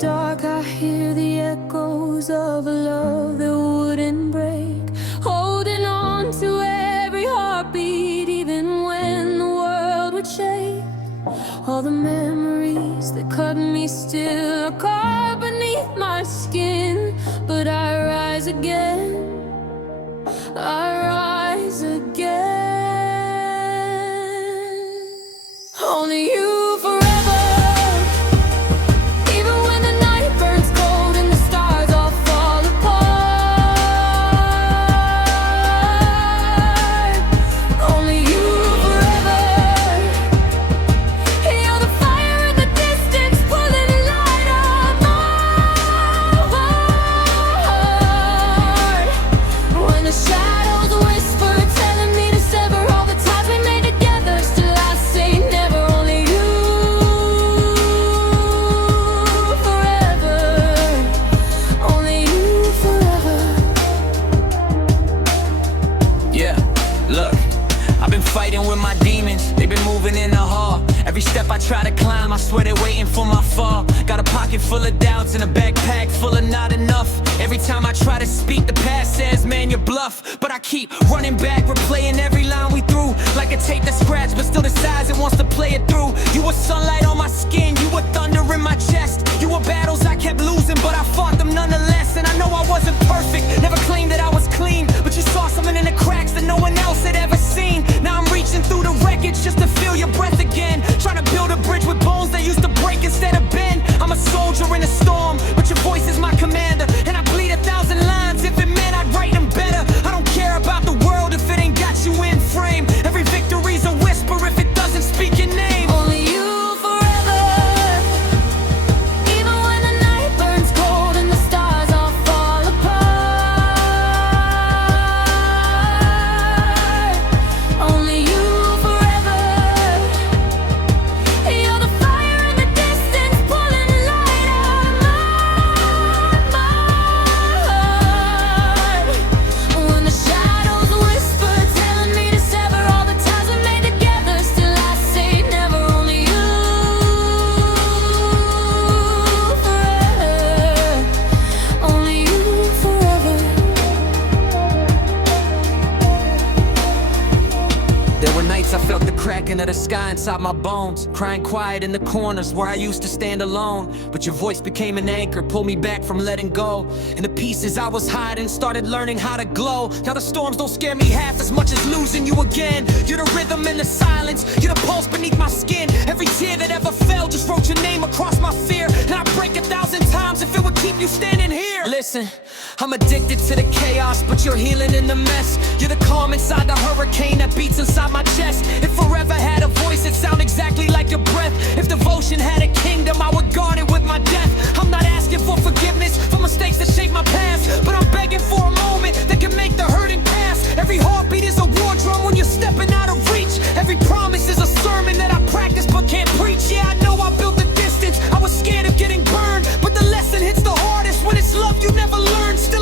dark I hear the echoes of a love that wouldn't break, holding on to every heartbeat even when the world would shake. All the memories that cut me still are caught beneath my skin, but I rise again, I rise again. Only you forever, even when the night burns cold and the stars all fall apart. Only you forever, you're the fire in the distance, pulling light on my heart. When the shadows whisper, telling me to sever all the ties we made together, still I say never. Only you forever, only you forever. Yeah, look, I've been fighting with my demons, they've been moving in the hall. Every step I try to climb, I swear they're waiting for my fall. Got a pocket full of doubts and a backpack full of not enough. Every time I try to speak, the past says, man, you're bluff. But I keep running back, replaying every line we threw, like a tape that's scratched, but still decides it wants to play it through. You were sunlight on my skin, you were thunder in my chest. You were battles I kept losing, but I fought them nonetheless. And I know I wasn't perfect, never claimed that I was clean, but you saw something in the cracks that no one else had ever seen. Now I'm reaching through the wreckage just to feel your breath again, trying to build a bridge with bones that used to break instead of bend. I'm a soldier in a storm, but your voice is my commander, and I bleed 1,000 lines if it meant I'd write them better. I don't care about the world if it ain't got you in frame. Every victory's a whisper if it doesn't speak your name. Only you forever, even when the night burns cold and the stars all fall apart. Only you forever, you're the fire in the distance, pulling light on my heart. When the shadows whisper, telling me to sever all the ties we made together, still I say never. Only you forever, only you forever. There were nights I felt the cracking of the sky inside my bones, crying quiet in the corners where I used to stand alone. But your voice became an anchor, pulled me back from letting go. And the pieces I was hiding started learning how to glow. Now the storms don't scare me half as much as losing you again. You're the rhythm in the silence, you're the pulse beneath my skin. Every tear that ever fell just wrote your name across my fear. And I'd break 1,000 times if it would keep you standing here. Listen, I'm addicted to the chaos, but you're healing in the mess. You're the calm inside the hurricane that beats inside my chest. If forever had a voice, it'd sound exactly like your breath. If devotion had a kingdom, I would guard it with my death. I'm not asking for forgiveness for mistakes that shape my past, but I'm begging for a moment that can make the hurting pass. Every heartbeat is a war drum when you're stepping out of reach. Every promise is a sermon that I practice but can't preach. Yeah, I know I built the distance, I was scared of getting burned, but the lesson hits the hardest when it's love you never learned. Still